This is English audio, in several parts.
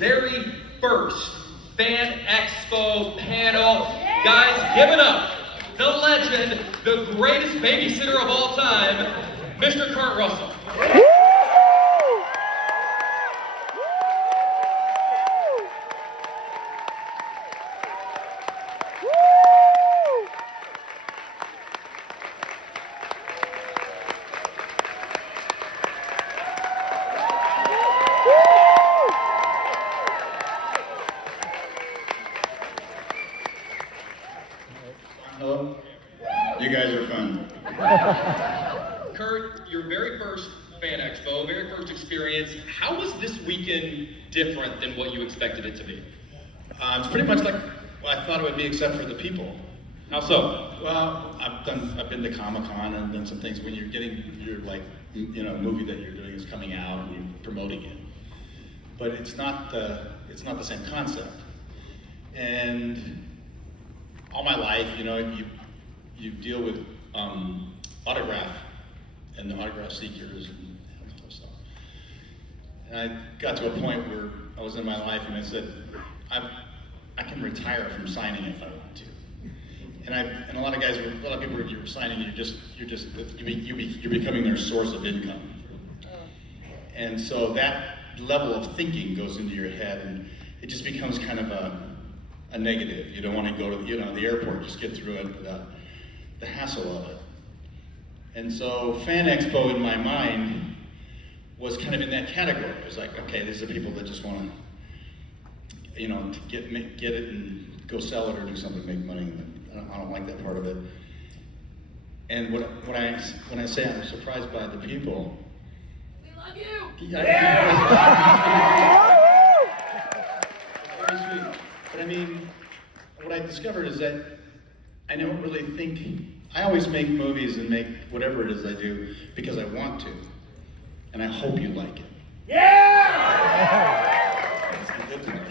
Very first Fan Expo panel. Guys, give it up. The legend, the greatest babysitter of all time, Mr. Kurt Russell. Hello? You guys are fun. Kurt, your very first Fan Expo, very first experience, how was this weekend different than what you expected it to be? It's pretty much like I thought it would be, except for the people. How so? Well, I've been to Comic-Con and done some things when you're getting your movie that you're doing is coming out and you're promoting it. But it's not the same concept. And all my life, you deal with autograph and the autograph seekers and that sort of stuff. And I got to a point where I was in my life and I said, I can retire from signing if I want to. And a lot of people you're signing, you're becoming their source of income. And so that level of thinking goes into your head, and it just becomes kind of a negative. You don't want to go to the airport, just get through it without the hassle of it. And so Fan Expo in my mind was kind of in that category. It was like, okay, these are people that just want to, get it and go sell it or do something, make money. I don't like that part of it. And when I say I'm surprised by the people, we love you. Very sweet. But I mean, what I discovered is that I don't really think, I always make movies and make whatever it is I do because I want to. And I hope you like it. Yeah! It's good to know.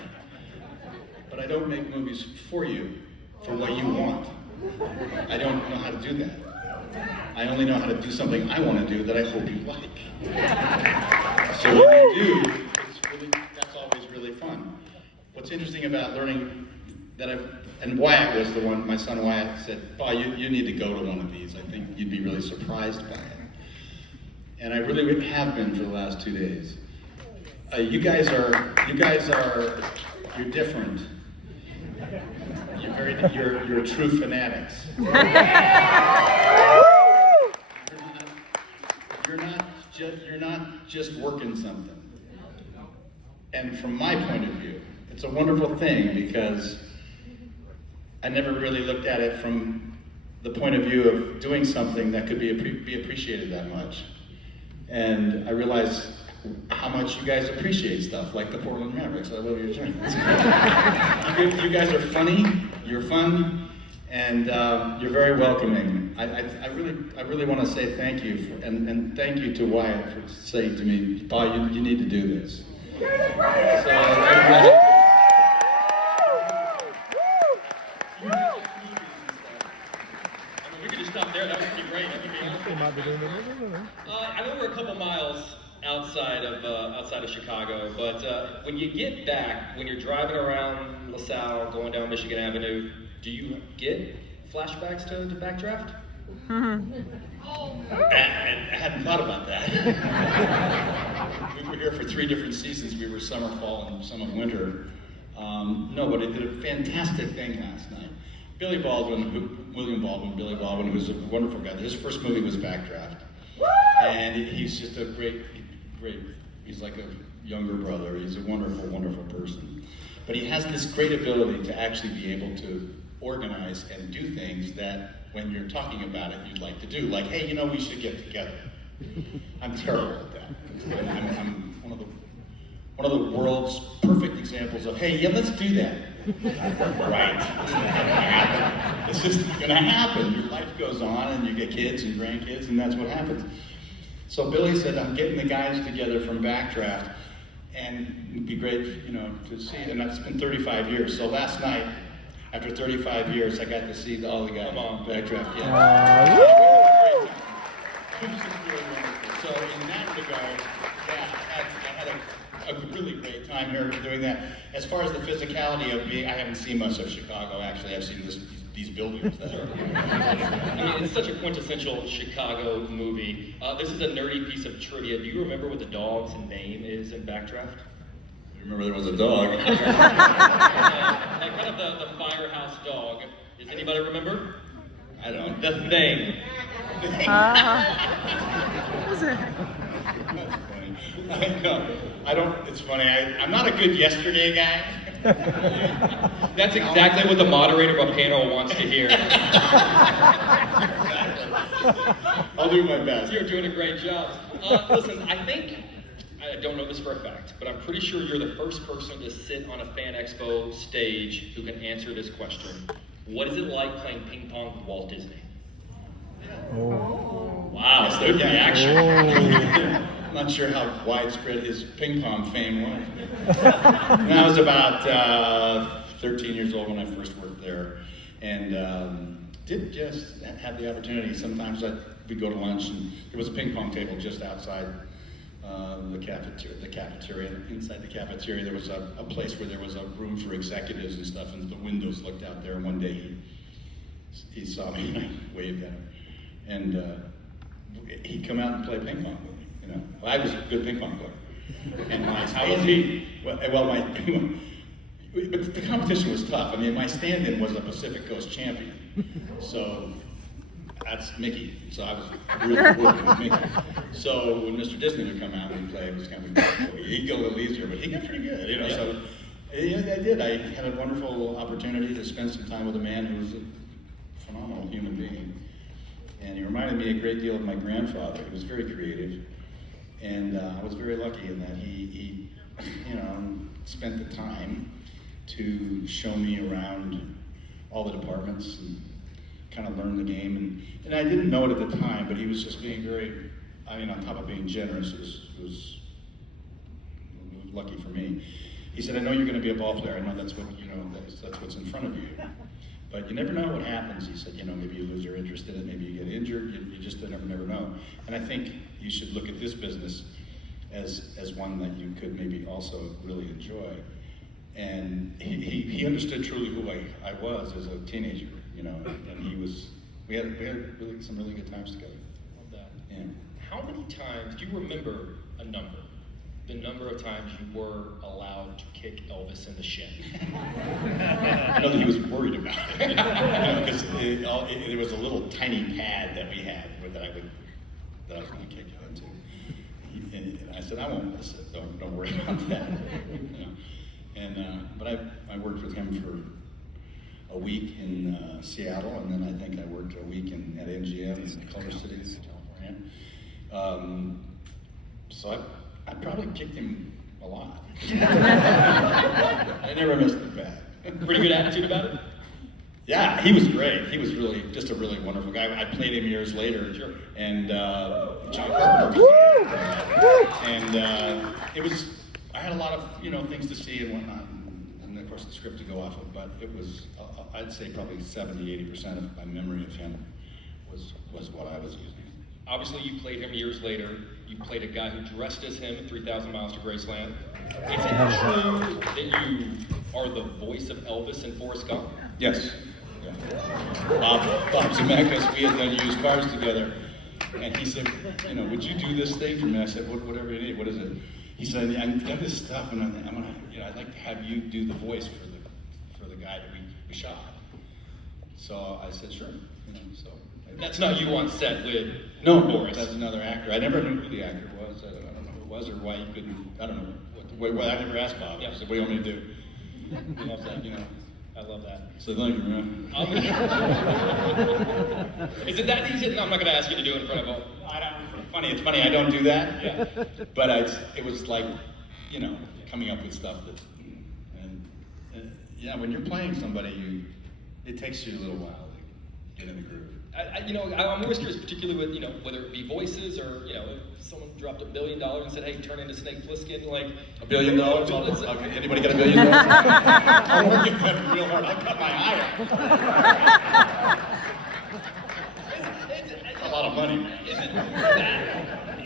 But I don't make movies for you, for what you want. I don't know how to do that. I only know how to do something I want to do that I hope you like. So when you do, that's always really fun. What's interesting about learning and Wyatt was the one, my son Wyatt said, "Pa, you need to go to one of these. I think you'd be really surprised by it." And I really have been for the last 2 days. You guys are, you're different. You're true fanatics. You're not just working something. And from my point of view, it's a wonderful thing because I never really looked at it from the point of view of doing something that could be appreciated that much. And I realized how much you guys appreciate stuff like the Portland Mavericks. I love your joints. You guys are funny, you're fun, and you're very welcoming. I really want to say thank you, and thank you to Wyatt for saying to me, "Pa, you need to do this." So, we could just stop there. That would be great. That would be awesome. I know we're a couple miles outside of Chicago, but when you get back, when you're driving around LaSalle, going down Michigan Avenue, do you get flashbacks to Backdraft? I hadn't thought about that. We were here for 3 different seasons. We were summer, fall, and some of winter. No, but it did a fantastic thing last night. William Baldwin, who's a wonderful guy. His first movie was Backdraft. And he's just a great, he's like a younger brother. He's a wonderful, wonderful person. But he has this great ability to actually be able to organize and do things that when you're talking about it, you'd like to do. Like, hey, we should get together. I'm terrible at that. I'm one of the world's perfect examples of, hey, yeah, let's do that. Right. It's not gonna happen. It's just gonna happen. Your life goes on and you get kids and grandkids and that's what happens. So Billy said, I'm getting the guys together from Backdraft and it'd be great, to see, and that's been 35 years. So last night, after 35 years, I got to see all the guys on Backdraft. Yeah. It was just really wonderful. So in that regard, yeah, I a really great time here doing that. As far as the physicality of being, I haven't seen much of Chicago, actually. I've seen these buildings that are. I mean, it's such a quintessential Chicago movie. This is a nerdy piece of trivia. Do you remember what the dog's name is in Backdraft? I remember there was a dog. Like kind of the firehouse dog. Does anybody remember? I don't. The Thing. What was it? That's funny. I know. I don't, it's funny. I'm not a good yesterday guy. That's exactly what the moderator of a panel wants to hear. I'll do my best. You're doing a great job. Listen, I don't know this for a fact, but I'm pretty sure you're the first person to sit on a Fan Expo stage who can answer this question. What is it like playing ping pong with Walt Disney? Oh. Wow, good reaction. I'm not sure how widespread his ping pong fame was. And I was about 13 years old when I first worked there, and did just have the opportunity. Sometimes we'd go to lunch, and there was a ping pong table just outside the cafeteria. Inside the cafeteria, there was a place where there was a room for executives and stuff, and the windows looked out there. And one day he saw me, and I waved at him, and he'd come out and play ping pong with me. You know, well, I was a good ping pong player. And How was he? But the competition was tough. I mean, my stand-in was a Pacific Coast champion, so that's Mickey. So I was really working with Mickey. So when Mr. Disney would come out and play, it was kind of he'd go a little easier, but he got pretty good, you know. Yeah. So yeah, I did. I had a wonderful opportunity to spend some time with a man who was a phenomenal human being, and he reminded me a great deal of my grandfather. He was very creative, and I was very lucky in that he you know, spent the time to show me around all the departments and kind of learn the game. And I didn't know it at the time, but he was just being very, I mean, on top of being generous, it was lucky for me. He said, I know you're going to be a ball player. I know that's what, you know, that's what's in front of you. But you never know what happens. He said, you know, maybe you lose your interest in it, maybe you get injured, you just never know. And I think you should look at this business as one that you could maybe also really enjoy. And he understood truly who I was as a teenager, you know, and we had really some really good times together. Love that. Yeah. How many times, do you remember a number? The number of times you were allowed to kick Elvis in the shin? I know that he was worried about it, because there was a little tiny pad that we had that I was going to kick him into. And I said, I won't miss it. Don't worry about that. You know? And but I worked with him for a week in Seattle, and then I think I worked a week at MGM in Culver City, California. So I probably kicked him a lot. I never missed the bat. Pretty good attitude about it? Yeah, he was great. He was really just a really wonderful guy. I played him years later, Sure. And John Carpenter. And it was. I had a lot of things to see and whatnot, and of course the script to go off of. But it was, I'd say probably 70-80% of my memory of him was what I was using. Obviously, you played him years later. You played a guy who dressed as him in 3,000 Miles to Graceland. Is it true that you are the voice of Elvis in Forrest Gump? Yes. Yeah. Bob Zemeckis, we had done used cars together, and he said, would you do this thing for me? I said, whatever you need. What is it? He said, I've done this stuff, and I'm gonna, I'd like to have you do the voice for the guy that we shot. So I said, sure. So. That's not you on set with Forrest. That's another actor. I never knew who the actor was. I don't know who it was or why he couldn't. I don't know. I never asked Bob. Yeah. I said, what do you want me to do? I love that. I love that. So thank you, man. Is it that easy? No, I'm not going to ask you to do it in front of all. It's funny. I don't do that. Yeah. But it was like, coming up with stuff that, and when you're playing somebody, it takes you a little while to get in the groove. I'm always curious, particularly with, whether it be voices or, if someone dropped $1 billion and said, hey, turn into Snake Plissken, like... $1 billion? Okay, anybody got $1 billion? I'm working that real hard. I'll cut my eye out. That's a lot of money.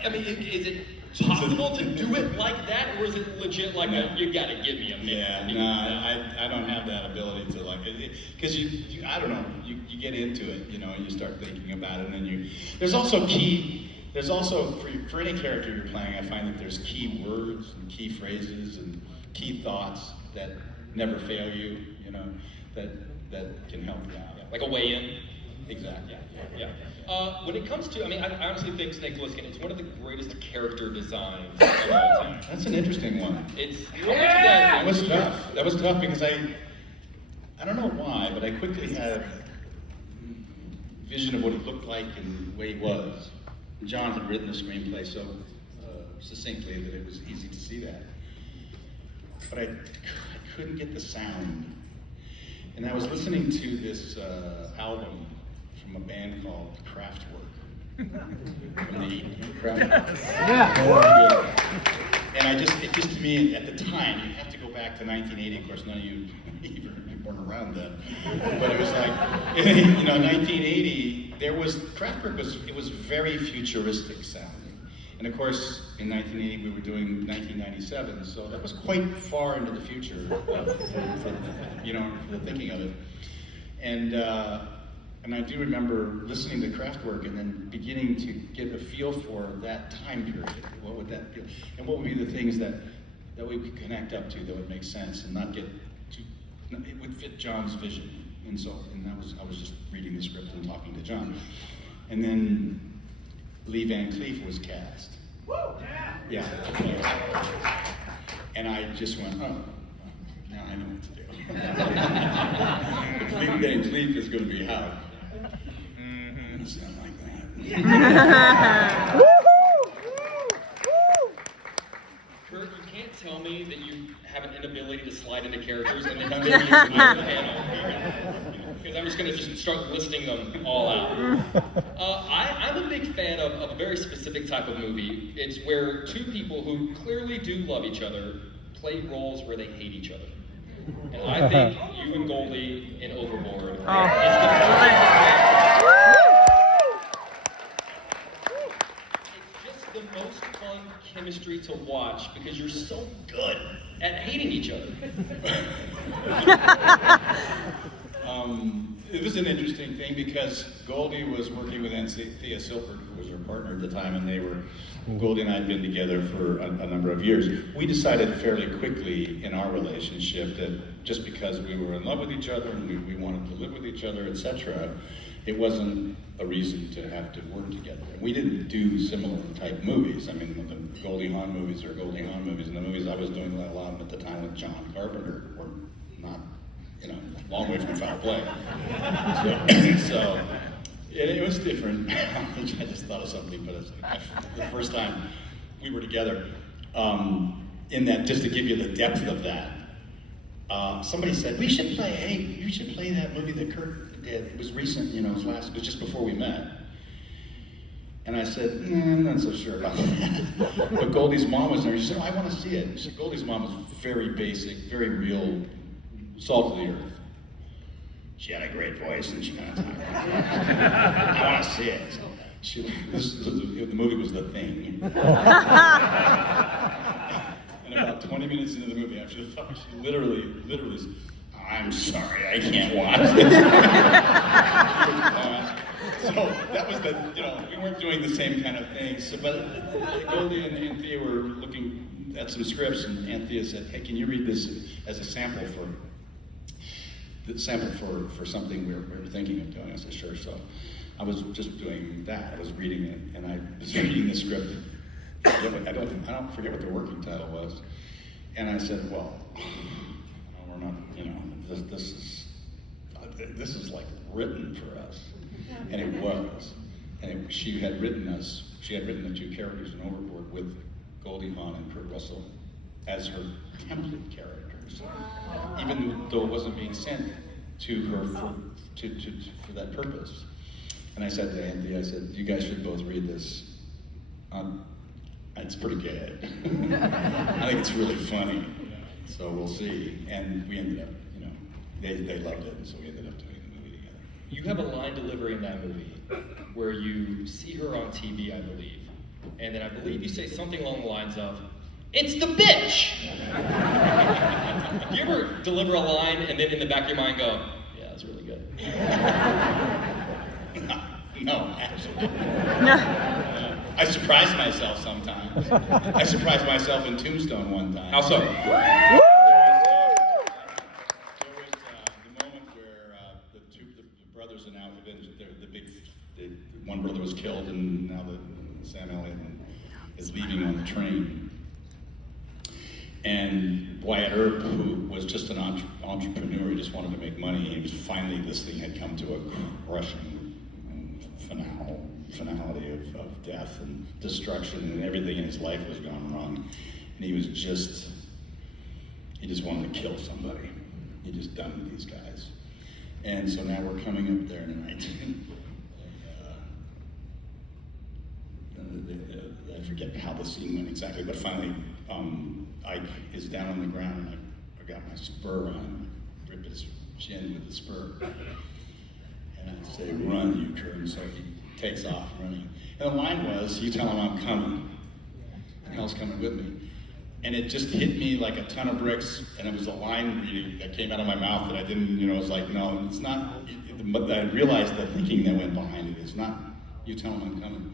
Is it possible to do it like that, or is it legit like you gotta give me a minute? Yeah, no, I don't have that ability to like it, because you I don't know, you get into it, you know, and you start thinking about it, and then there's also for any character you're playing, I find that there's key words and key phrases and key thoughts that never fail you, you know, that can help you out. Like a way-in. Exactly. Yeah. When it comes to, I mean, I honestly think Snake Plissken is one of the greatest character designs of all time. That's an interesting one. It's how much of that That was tough. That was tough because I don't know why, but I quickly had a vision of what he looked like and the way he was. John had written the screenplay so succinctly that it was easy to see that. But I couldn't get the sound. And I was listening to this album from a band called Kraftwerk. From the Kraftwerk. Yeah. And it just to me, at the time, you have to go back to 1980. Of course, none of you even weren't around then. But it was like, you know, 1980, Kraftwerk was very futuristic sounding. And of course, in 1980, we were doing 1997, so that was quite far into the future, you know, for the thinking of it. And I do remember listening to Kraftwerk and then beginning to get a feel for that time period. What would that feel? And what would be the things that we could connect up to that would make sense and not get too, it would fit John's vision. And I was just reading the script and talking to John. And then Lee Van Cleef was cast. Woo! Yeah. And I just went, oh, now I know what to do. If Lee Van Cleef is going to be Hal, it's not like that. Kurt, you can't tell me that you have an inability to slide into characters and then come in here and the panel. Because I'm just going to start listing them all out. I'm a big fan of a very specific type of movie. It's where two people who clearly do love each other play roles where they hate each other. And I think you and Goldie in Overboard is the It's just the most fun chemistry to watch because you're so good at hating each other. It was an interesting thing because Goldie was working with Anthea Silford, who was her partner at the time, and Goldie and I had been together for a number of years. We decided fairly quickly in our relationship that just because we were in love with each other and we wanted to live with each other, etc., it wasn't a reason to have to work together. And we didn't do similar type movies. I mean, the Goldie Hawn movies are Goldie Hawn movies, and the movies I was doing a lot at the time with John Carpenter were not, you know, long way from foul play. So it was different. I just thought of something, but it's like the first time we were together, in that, just to give you the depth of that, somebody said, you should play that movie that Kurt did. It was recent, you know, it was just before we met. And I said, I'm not so sure about that. But Goldie's mom was there. She said, I want to see it. She said, Goldie's mom was very basic, very real, salt of the earth. She had a great voice and she kind of talked. I want to see it. The movie was The Thing. And about 20 minutes into the movie, after the talk, she literally said, I'm sorry, I can't watch this. So that was we weren't doing the same kind of thing. So, but Goldie and Anthea were looking at some scripts, and Anthea said, hey, can you read this as a sample for something we were thinking of doing? I said, sure. So I was just doing that. I was reading it, and I was reading the script. I don't forget what the working title was. And I said, well, we're not, this is like written for us. And it was. And she had written the two characters in Overboard with Goldie Hawn and Kurt Russell as her template characters. Even though it wasn't being sent to her for that purpose. And I said to Andy, I said, you guys should both read this. It's pretty good. I think it's really funny. So we'll see. And we ended up, they loved it, and so we ended up doing the movie together. You have a line delivery in that movie where you see her on TV, I believe, And then I believe you say something along the lines of, "It's the bitch!" Do you ever deliver a line and then in the back of your mind go, "Yeah, that's really good"? No, actually. I surprise myself sometimes. I surprised myself in Tombstone one time. How so? There was the moment where the brothers are now the one brother was killed, and now Sam Elliott is leaving on the train. And Wyatt Earp, who was just an entrepreneur, he just wanted to make money. He was finally, this thing had come to a crushing finality of death and destruction, and everything in his life was gone wrong. And he just wanted to kill somebody. He just done with these guys. And so now we're coming up there tonight. I forget how the scene went exactly, but finally Ike is down on the ground, and I got my spur on, rip his chin with the spur. And I say, "Run, you turn." So he takes off running. And the line was, "You tell him I'm coming." And Hell's coming with me. And it just hit me like a ton of bricks, and it was a line reading that came out of my mouth that I didn't, it was like, no, it's not, but I realized the thinking that went behind it is not, "You tell him I'm coming."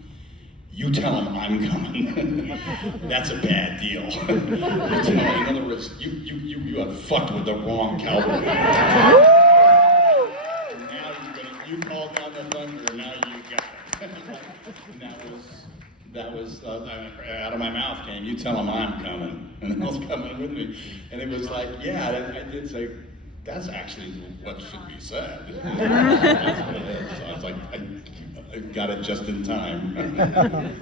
You tell him I'm coming. That's a bad deal. In other words, you have fucked with the wrong cowboy. Now you called down the thunder, now you got it. And that was out of my mouth came, "You tell him I'm coming," and Hell's coming with me. And it was like, yeah, I did say, that's actually what should be said. That's what it is. So I was like, I got it just in time.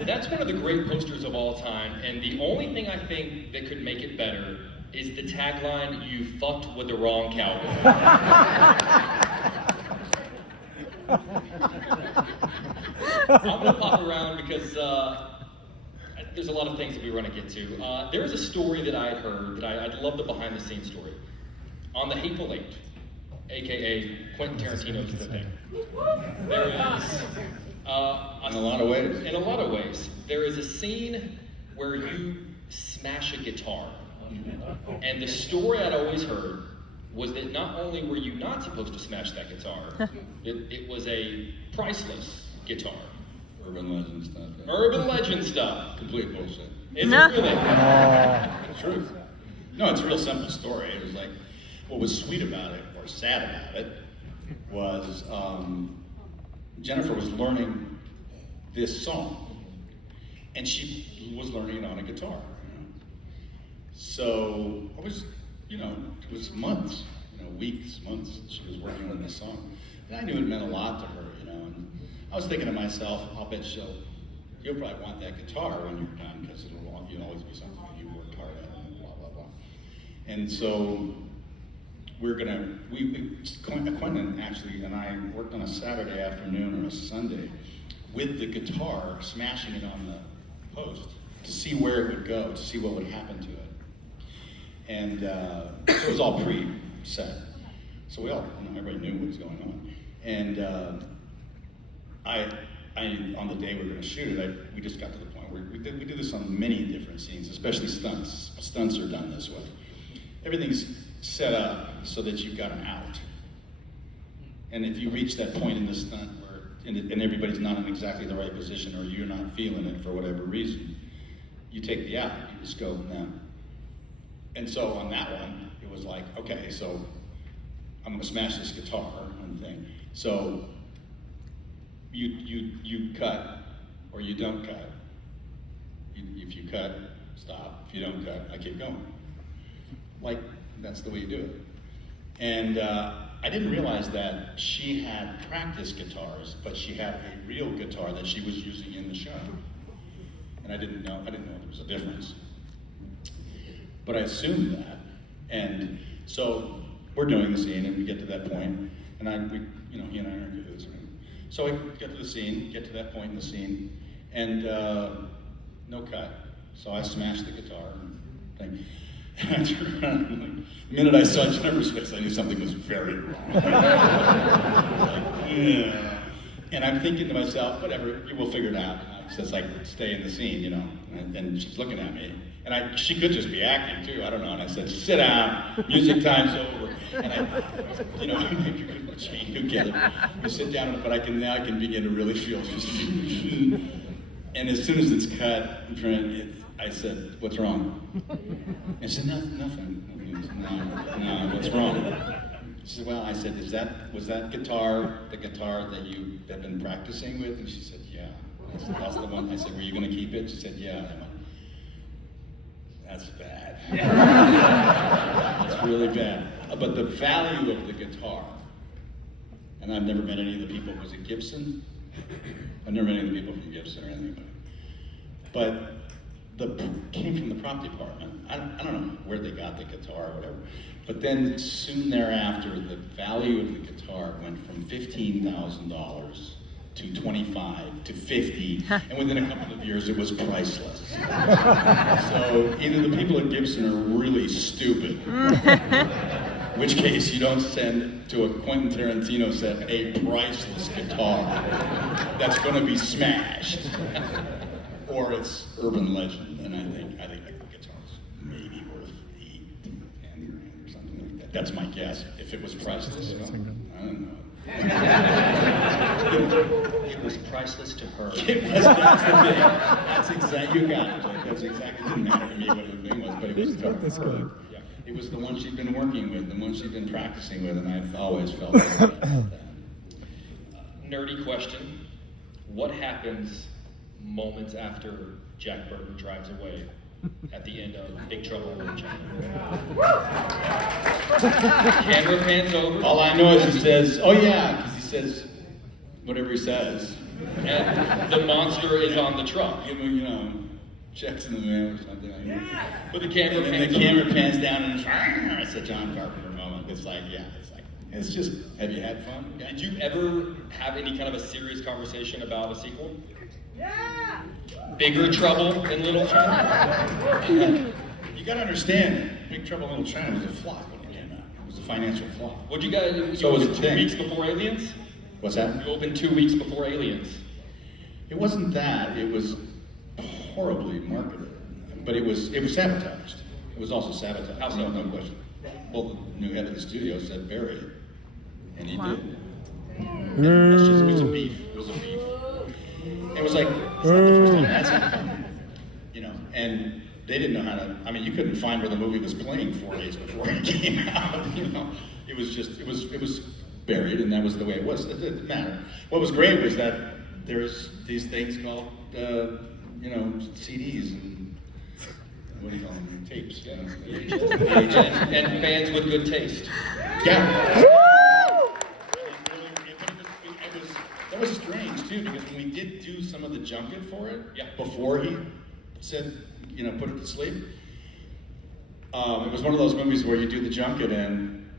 That's one of the great posters of all time, and the only thing I think that could make it better is the tagline, "You fucked with the wrong cowboy." I'm gonna pop around because there's a lot of things that we want to get to. There is a story that I had heard that I'd love the behind-the-scenes story. On The Hateful Eight, aka Quentin Tarantino's The Thing, there is In a lot of ways. In a lot of ways, there is a scene where you smash a guitar, and the story I'd always heard was that not only were you not supposed to smash that guitar, it was a priceless guitar. Urban legend stuff. Yeah. Urban legend stuff. Complete bullshit. Is it really? It's the truth. No, it's a real simple story. It was like, what was sweet about it, or sad about it, was Jennifer was learning this song, and she was learning it on a guitar. So I was, it was months, weeks, months, she was working on this song. And I knew it meant a lot to her, and I was thinking to myself, I'll bet you'll probably want that guitar when you're done, because it'll always be something that you worked hard at, and blah, blah, blah. And so Quentin actually and I worked on a Saturday afternoon or a Sunday with the guitar, smashing it on the post to see where it would go, to see what would happen to it. And so it was all pre-set. So everybody knew what was going on. And on the day we were going to shoot it, we just got to the point where we do this on many different scenes, especially stunts. Stunts are done this way. Everything's set up so that you've got an out. And if you reach that point in the stunt where and everybody's not in exactly the right position, or you're not feeling it for whatever reason, you take the out. You just go, no. And so on that one, it was like, okay, so I'm going to smash this guitar and thing. So you cut or you don't cut. If you cut, stop. If you don't cut, I keep going. Like, that's the way you do it. And I didn't realize that she had practice guitars, but she had a real guitar that she was using in the show. And I didn't know there was a difference. But I assumed that. And so we're doing the scene, and we get to that point, and he and I are in cahoots. So we get to the scene, get to that point in the scene, and no cut. So I smashed the guitar and thing. And I turned around, and like, the minute I saw Jennifer's face, I knew something was very wrong. Yeah. And I'm thinking to myself, whatever, we'll figure it out. says like, stay in the scene, you know, and she's looking at me. And she could just be acting too, I don't know. And I said, sit down, music time's over. And I, you know, you get it. You sit down, but now I can begin to really feel. And as soon as it's cut, I said, what's wrong? I said, nothing. No, what's wrong? She said, well, I said, was that guitar the guitar that you have been practicing with? And she said, yeah. I said, that's the one. I said, were you going to keep it? She said, yeah. I went, that's bad. That's really bad. But the value of the guitar, and I've never met any of the people. Was it Gibson? I've never met any of the people from Gibson or anything. But came from the prop department. I don't know where they got the guitar or whatever. But then soon thereafter, the value of the guitar went from $15,000 to $25,000 to $50,000, and within a couple of years, it was priceless. So either the people at Gibson are really stupid, in which case you don't send to a Quentin Tarantino set a priceless guitar that's going to be smashed, or it's urban legend. And I think that guitar's maybe worth $8 to $10,000 or something like that. That's my guess. If it was priceless, I don't know. It was priceless to her. That's the thing. That's exactly, you got it. Like, that's exactly, it didn't matter to me what the thing was, but it was to her. Yeah. It was the one she'd been working with, the one she'd been practicing with, and I've always felt about that. Nerdy question. What happens moments after Jack Burton drives away at the end of Big Trouble in Little China? Camera pans over. All I know is he says, oh yeah, because he says whatever he says. And the monster is on the truck. You know, checks in the mail or something like that. But the camera and pans the camera pans down and it's a John Carpenter moment. It's just, have you had fun? Yeah. Did you ever have any kind of a serious conversation about a sequel? Yeah! Bigger Trouble in Little China? You gotta understand, Big Trouble in Little China was a flop when it came out. It was a financial flop. What'd you guys, So you it was opened a 2 thing. weeks before Aliens? What's that? You opened 2 weeks before Aliens. It wasn't that, it was horribly marketed. But it was sabotaged. It was also sabotaged. How so? No question. Well, the new head of the studio said bury it. And he did. That's just, it was a beef. It was a beef. It was like, it's not the first time that's happened. You know, and they didn't know how to, I mean, you couldn't find where the movie was playing 4 days before it came out, you know. It was just, it was buried, and that was the way it was. It didn't matter. What was great was that there's these things called, you know, CDs and, what do you call them, tapes, you know. And fans with good taste. Yeah. That was strange too, because when we did do some of the junket for it, before he said, you know, put it to sleep, it was one of those movies where you do the junket and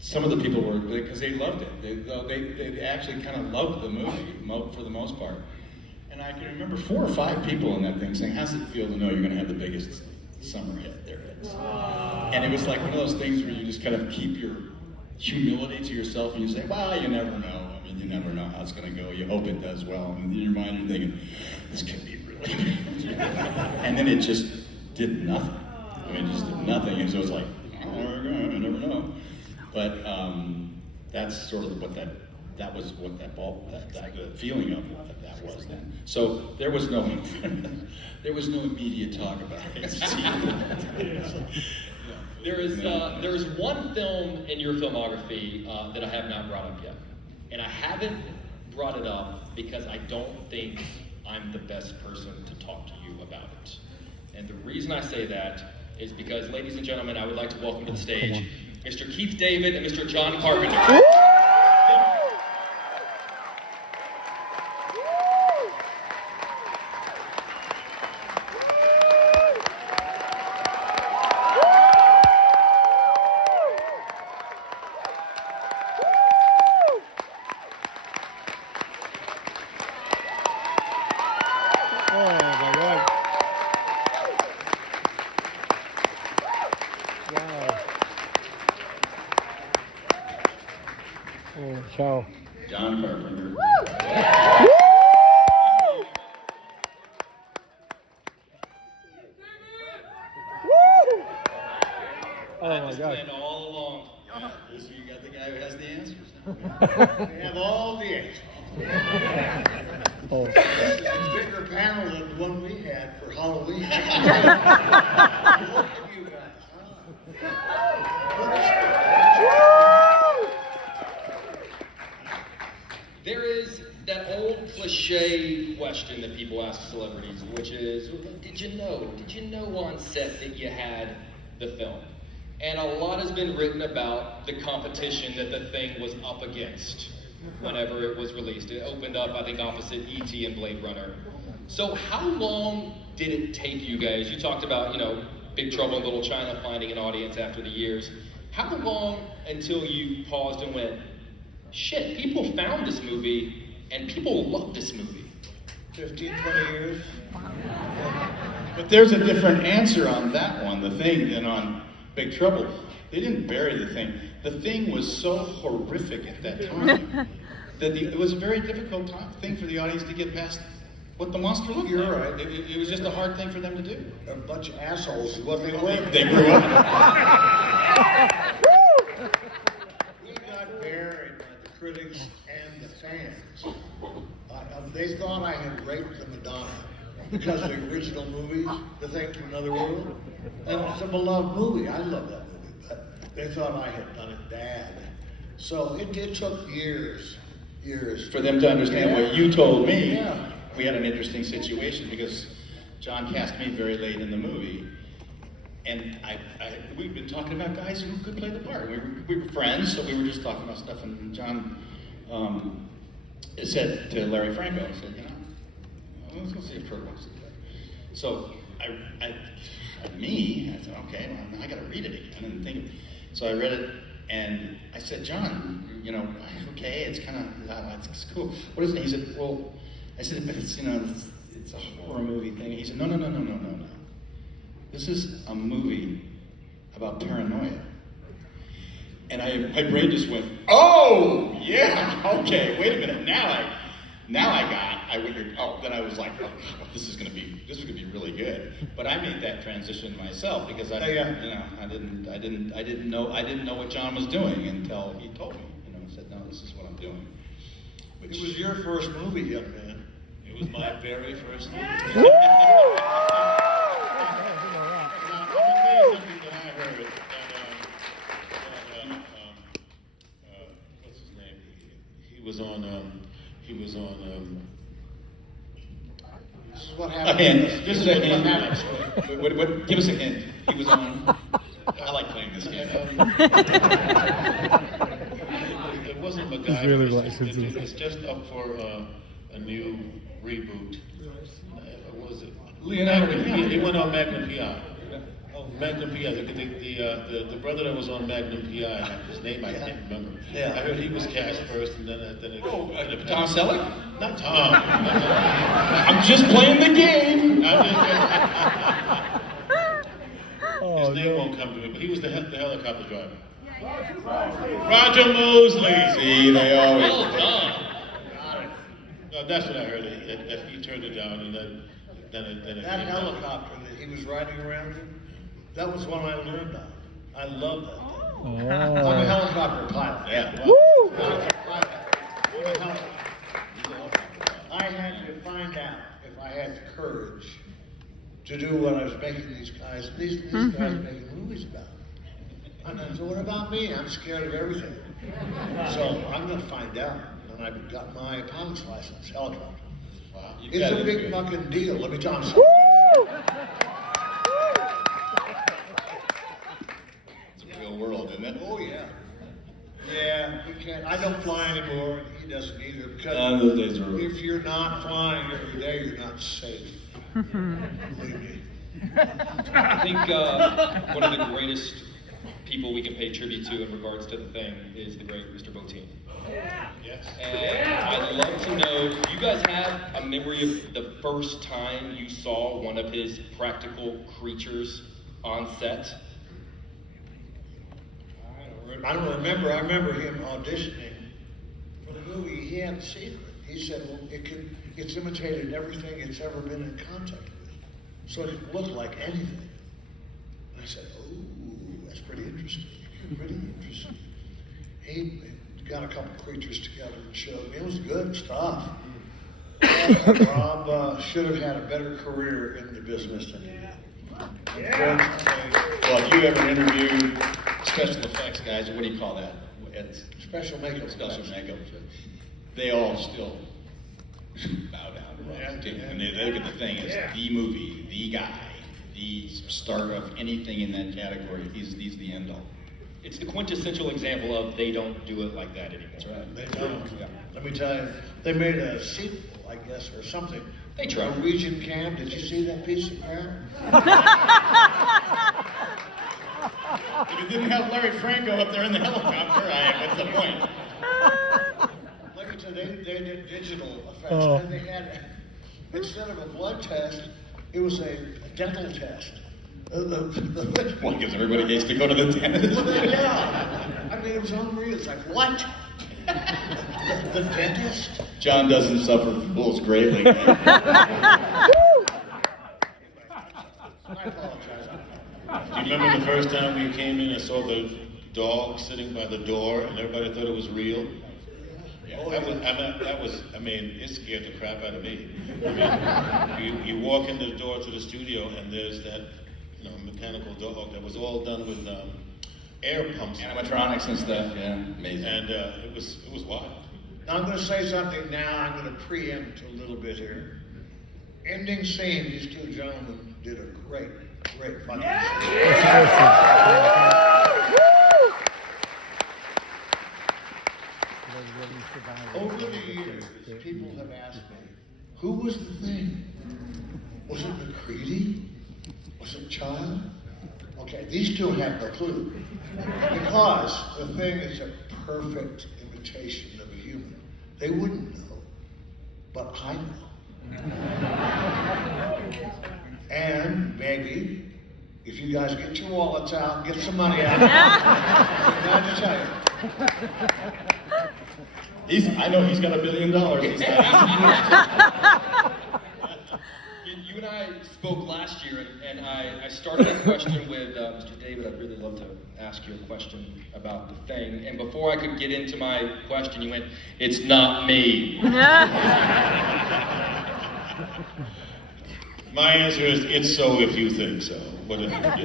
some of the people were, because they loved it. They actually kind of loved the movie for the most part. And I can remember 4 or 5 people in that thing saying, how's it feel to know you're going to have the biggest summer hit there is? And it was like one of those things where you just kind of keep your humility to yourself and you say, well, you never know. I mean, you never know how it's going to go. You hope it does well. And in your mind, you're thinking, this could be really bad. And then it just did nothing. I mean, it just did nothing. And so it's like, oh, there we go. I never know. But that's sort of what that was what the feeling of that was then. So there was no immediate talk about it. There is one film in your filmography that I have not brought up yet. And I haven't brought it up because I don't think I'm the best person to talk to you about it. And the reason I say that is because, ladies and gentlemen, I would like to welcome to the stage Mr. Keith David and Mr. John Carpenter. Ciao. John Carpenter. God. planned all along. Yeah, this, you got the guy who has the answers. We have all the answers. Oh. This is a bigger panel than the one we had for Halloween. Look at you guys, There is that old cliche question that people ask celebrities, which is, did you know on set that you had the film? And a lot has been written about the competition that the thing was up against whenever it was released. It opened up, I think, opposite E.T. and Blade Runner. So how long did it take you guys? You talked about, Big Trouble in Little China finding an audience after the years. How long until you paused and went, shit, people found this movie and people love this movie? 15, 20 years. But there's a different answer on that one, The Thing, than on Big Trouble. They didn't bury The Thing. The Thing was so horrific at that time that it was a very difficult thing for the audience to get past what the monster looked You're like. right. It was just a hard thing for them to do. They're a bunch of assholes is what they were. They grew up. We got buried by the critics and the fans. They thought I had raped the Madonna because of the original movie, The Thing from Another World. And it's a beloved movie. I love that movie. But they thought I had done it bad. So it took years. For them to understand what you told me. Yeah. We had an interesting situation because John cast me very late in the movie. And we'd been talking about guys who could play the part. We were friends, so we were just talking about stuff. And John said to Larry Franco, he said, let's go see if Kurt wants to do that. So I said, okay, well, I got to read it again and think of it. So I read it, and I said, John, okay, it's kind of, it's cool. What is it? He said, well, I said, but it's, it's a horror movie thing. He said, no. This is a movie about paranoia. And my brain just went, oh, yeah, okay, wait a minute. Then I was like, oh, this is gonna be really good. But I made that transition myself because I didn't know what John was doing until he told me. He said, no, this is what I'm doing. It was your first movie, young man. It was my very first movie. What's his name? He was on. This is what A happened. hint. This is a what hint. happens. What? Give us a hint. He was on. I like playing this game. It wasn't MacGyver. really likes it. It's just up for a new reboot. Was it? Leonardo DiCaprio. He went on Magnum PI. Magnum PI. The brother that was on Magnum PI, his name I can't remember. Yeah. I heard he was cast first, and then it. Tom Selleck? Not Tom. I'm just playing the game. Oh, His name no. won't come to me, but he was the helicopter driver. Roger Mosley. See, they always. Well done. No, that's what I heard. That he turned it down, and then it That came out. helicopter that he was riding around in, that was one I learned on. I love that thing. I'm a Oh. helicopter pilot. Yeah. Woo! Helicopter pilot. I'm a helicopter. I had to find out if I had the courage to do what I was making these guys making movies about. And I said, what about me? I'm scared of everything. So I'm going to find out. And I got my pilot's license, helicopter. Wow. It's a big fucking deal. Let me tell you something. It's a real world, isn't it? Oh yeah. Yeah, we can't. I don't fly anymore. He doesn't either because Those days are over. if you're not flying every day, you're not safe. Believe me. I think one of the greatest people we can pay tribute to in regards to the thing is the great Mr. Bottin. Yes. And I'd love to know, do you guys have a memory of the first time you saw one of his practical creatures on set? I don't remember. I remember him auditioning for the movie. He had a secret. He said, "Well, it's imitated everything it's ever been in contact with, so it looked like anything." And I said, "Ooh," that's pretty interesting. Pretty interesting. He got a couple creatures together and showed me. It was good stuff. Rob should have had a better career in the business than he did. Well, if you ever interviewed special effects guys, what do you call that? It's Special makeup. special makeup. They all still bow down to Rob. And they look at the thing as the movie, the guy, the star of anything in that category. He's the end all. It's the quintessential example of they don't do it like that anymore. That's right. They don't. Yeah. Let me tell you, they made a sequel, I guess, or something. They tried. Norwegian Camp. Did you see that piece of crap? If you didn't have Larry Franco up there in the helicopter, what's the point? Let me tell you, they did digital effects, Oh. and they had, instead of a blood test, it was a dental test. Well, because everybody gets to go to the dentist. Well, yeah. I mean, it was unreal. It's like, what? The dentist? John doesn't suffer fools greatly. I apologize. Do you remember the first time we came in and saw the dog sitting by the door and everybody thought it was real? I mean, it scared the crap out of me. I mean, you walk in the door to the studio and there's that, mechanical dog that was all done with air pumps. Animatronics and stuff, yeah, amazing. And it was wild. Now I'm going to say something now. I'm going to preempt a little bit here. Ending scene, these two gentlemen did a great fucking Over the years, people have asked me, who was the thing? Was it McCready? Was it Child? Okay, these two had no clue. Because the thing is a perfect imitation of a human. They wouldn't know, but I know. And maybe, if you guys get your wallets out, get some money out, glad to tell you. I know he's got $1 billion. You and I spoke last year, and I started a question with Mr. David. I'd really love to ask you a question about the thing. And before I could get into my question, you went, "It's not me." My answer is, it's so if you think so. But if, Did you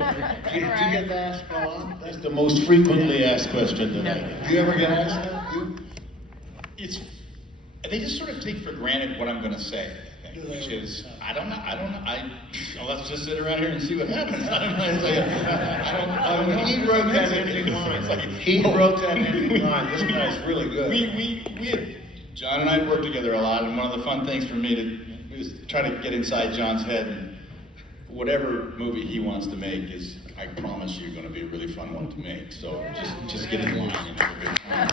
get asked a lot? that's the most frequently asked question that I get. Do you ever get asked that? You? They just sort of take for granted what I'm going to say, I think, which is, I don't know, let's just sit around here and see what happens. I don't know. He wrote that ending line. He wrote that ending line. This guy's really good. John and I worked together a lot, and one of the fun things for me was try to get inside John's head, and whatever movie he wants to make is, I promise you, going to be a really fun one to make. So just get in line and have a good time.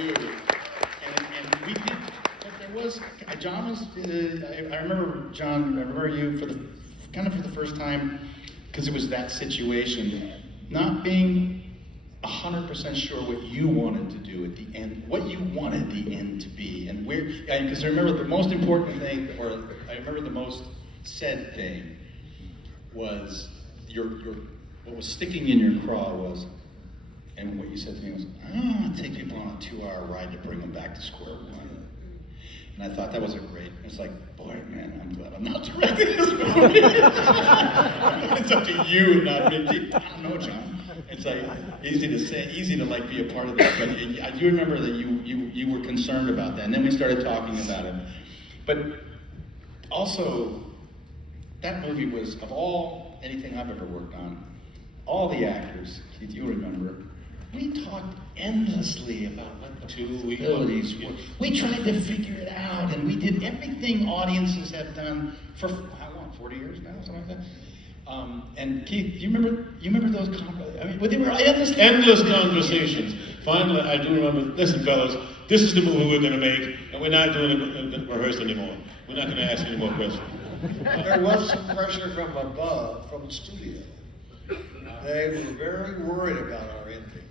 And we did, but there was, John was, I remember you for the first time, because it was that situation, not being 100% sure what you wanted to do at the end, what you wanted the end to be, and where, because I remember the most important thing, or I remember the most said thing was what was sticking in your craw was, and what you said to me was, I don't want to take people on a 2-hour ride to bring them back to square one. And I thought that was it's like, boy, man, I'm glad I'm not directing this movie. It's up to you, not me. I don't know, John. It's like easy to say, easy to like be a part of that. But I do remember that you were concerned about that, and then we started talking about it. But also, that movie was, of anything I've ever worked on, all the actors, Keith, you remember, we talked endlessly about what the possibilities were. We tried to figure it out, and we did everything audiences have done for how long? 40 years now, something like that. And Keith, you remember those conversations? I mean, they were Endless conversations. Finally, I do remember, listen, fellas, this is the movie we're going to make, and we're not doing it rehearsed anymore. We're not going to ask any more questions. There was some pressure from above, from the studio. They were very worried about our ending.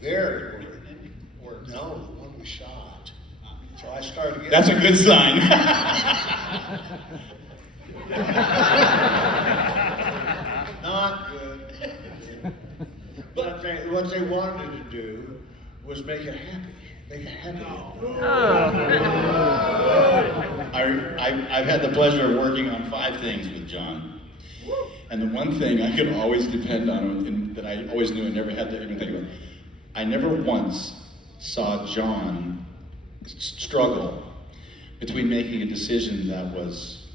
Very worried. No, the one we shot. So I started getting... That's a good sign. No, what they wanted to do was make it happy. Make it happy. I've had the pleasure of working on 5 things with John. And the one thing I could always depend on, and that I always knew and never had to even think about, I never once saw John struggle between making a decision that was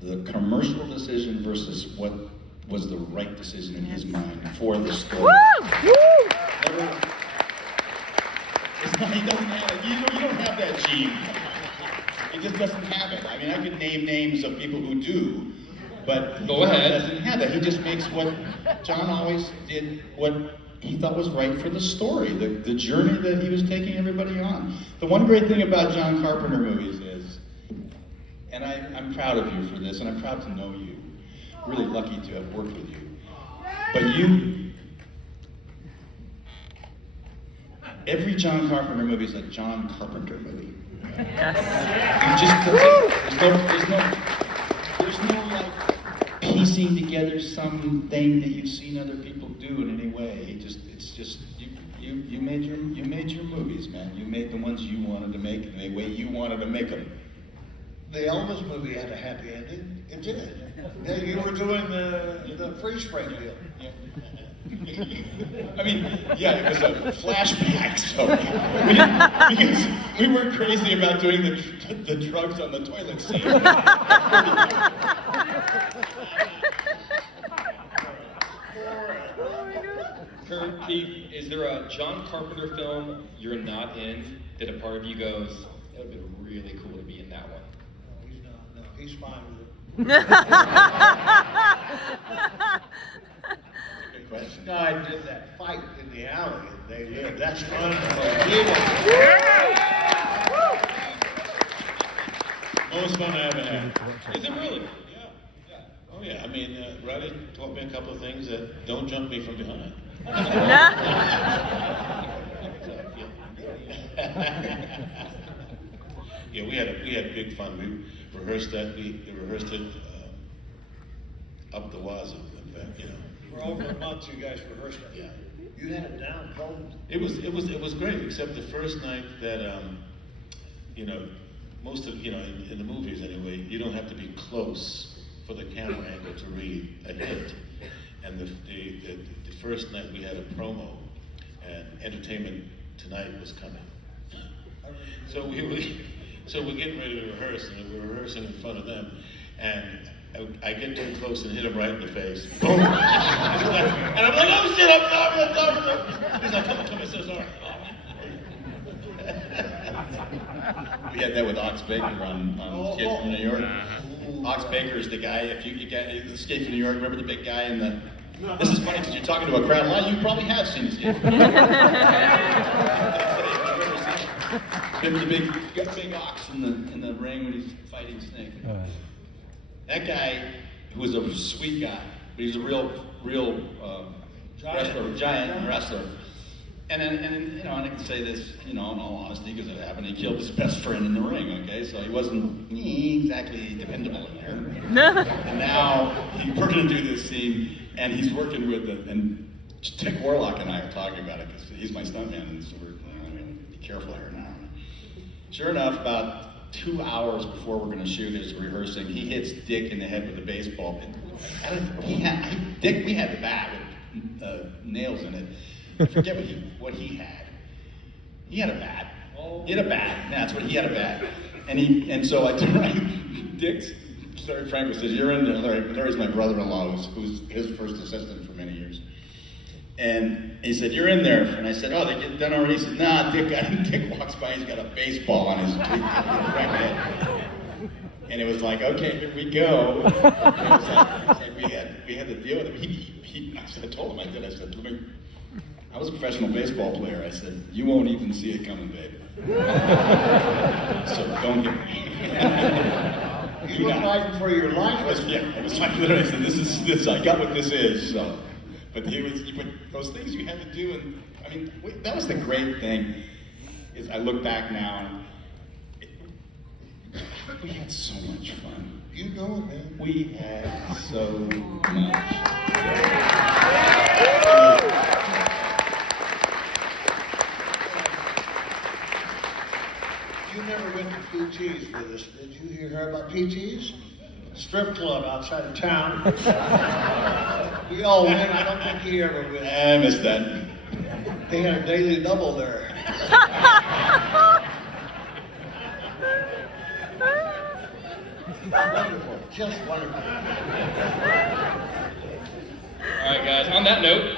the commercial decision versus what was the right decision in his mind for the story. Never, it's not, he doesn't have it. You don't have that gene. He just doesn't have it. I mean, I could name names of people who do, but Go ahead. He doesn't have that. He just makes what John always did, what he thought was right for the story, the journey that he was taking everybody on. The one great thing about John Carpenter movies is, and I'm proud of you for this, and I'm proud to know you. Really lucky to have worked with you. But every John Carpenter movie is a John Carpenter movie. Yes. There's no like piecing together something that you've seen other people do in any way. It's just you made your movies, man. You made the ones you wanted to make the way you wanted to make them. The Elvis movie had a happy ending. It did. Yeah, you were doing the freeze frame deal. I mean, yeah, it was a flashback, so because we weren't crazy about doing the drugs on the toilet scene. Kurt, Keith, is there a John Carpenter film you're not in that a part of you goes, that would have been really cool to be in that one? No, he's not. No, he's fine with it. Good question. No, I did that fight in the alley and they lived. That's fun. Most fun I ever had. Is it really? Yeah. Oh yeah. I mean, Riley taught me a couple of things that don't jump me from behind. Yeah, we had big fun. We rehearsed that. We rehearsed it up the wazoo. In fact, you know. For over a month, you guys rehearsed it. Yeah. You had it down cold. It was great, except the first night that you know, most of in the movies anyway, you don't have to be close for the camera angle to read a hint. And the first night we had a promo, and Entertainment Tonight was coming. So we're getting ready to rehearse, and we're rehearsing in front of them, and I get too close and hit him right in the face. Boom! And I'm like, oh shit, I'm sorry. He's like, come on, so sorry. We had that with Ox Baker on Escape from New York. Ox Baker is the guy, if you get Escape from New York, remember the big guy in the... This is funny because you're talking to a crowd a lot, you probably have seen Escape from New York. Remember the big ox in the ring when he's fighting Snake? That guy, who was a sweet guy, but he's a real wrestler, giant wrestler. And I can say this, in all honesty, because it happened. He killed his best friend in the ring. Okay, so he wasn't exactly dependable in there. And now we're going to do this scene, and he's working with and Dick Warlock and I are talking about it because he's my stuntman, and so we're be careful here now. Sure enough, about 2 hours before we're going to shoot his rehearsing, he hits Dick in the head with a baseball. Dick, we had the bat with nails in it. I forget what he had. He had a bat. He had a bat. That's what he had, a bat. And so I turned around. Dick's Larry Franco says, "You're in there." Larry's my brother-in-law, who's his first assistant for many years. And he said, "You're in there." And I said, "Oh, they get done already." He said, "Nah, Dick walks by, he's got a baseball on his head." And it was like, okay, here we go. And it was like, we had to deal with it. I told him, I said, I was a professional baseball player. I said, "You won't even see it coming, babe." So don't get me. You were fighting for your life. I was like, literally, I said, this, I got what this is, so. But those things you had to do, and I mean, that was the great thing, is I look back now, and we had so much fun. You know it, man. We had so much. PTs, strip club outside of town. We all win. I don't think he ever wins. I missed that. They had a daily double there. Wonderful, just wonderful. All right, guys. On that note,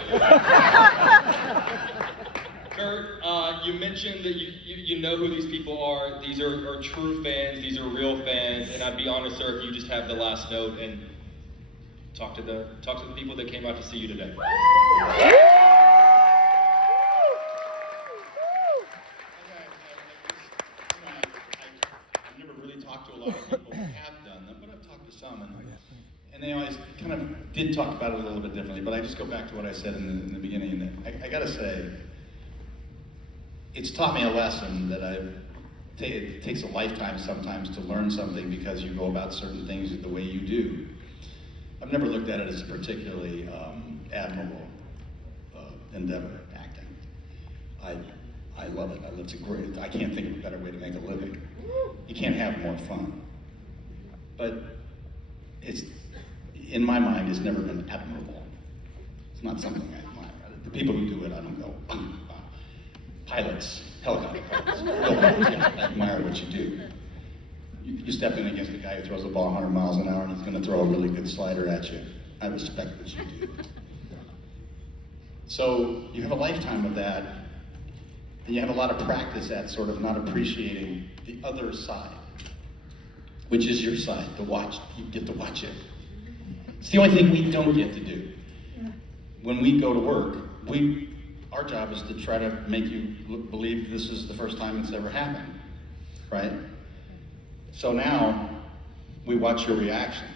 Kurt, you mentioned that you know who these people are. These are true fans. These are real fans. And I'd be honest, sir, if you just have the last note and talk to the people that came out to see you today. I've never really talked to a lot of people who have done them, but I've talked to some, and they always kind of did talk about it a little bit differently. But I just go back to what I said in the beginning, and I gotta say, it's taught me a lesson that it takes a lifetime sometimes to learn something because you go about certain things the way you do. I've never looked at it as a particularly admirable endeavor, acting. I love it. It's a great. I can't think of a better way to make a living. You can't have more fun. But it's, in my mind, it's never been admirable. It's not something I admire. The people who do it, I don't go. Pilots, helicopter pilots, yeah, I admire what you do. You step in against a guy who throws a ball 100 miles an hour and he's going to throw a really good slider at you. I respect what you do. So you have a lifetime of that, and you have a lot of practice at sort of not appreciating the other side, which is your side, the watch. You get to watch it. It's the only thing we don't get to do. When we go to work, our job is to try to make you believe this is the first time it's ever happened, right? So now, we watch your reaction.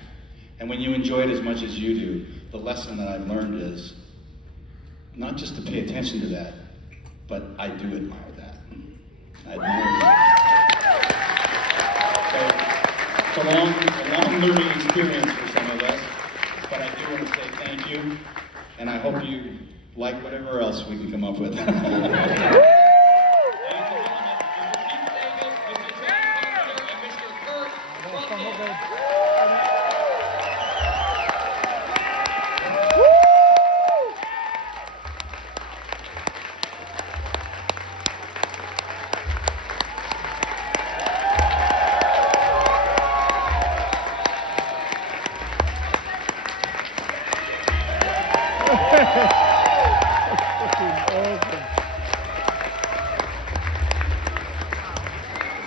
And when you enjoy it as much as you do, the lesson that I've learned is not just to pay attention to that, but I do admire that. I admire that. So, it's a long learning experience for some of us, but I do want to say thank you, and I hope you like whatever else we can come up with. Ha ha ha!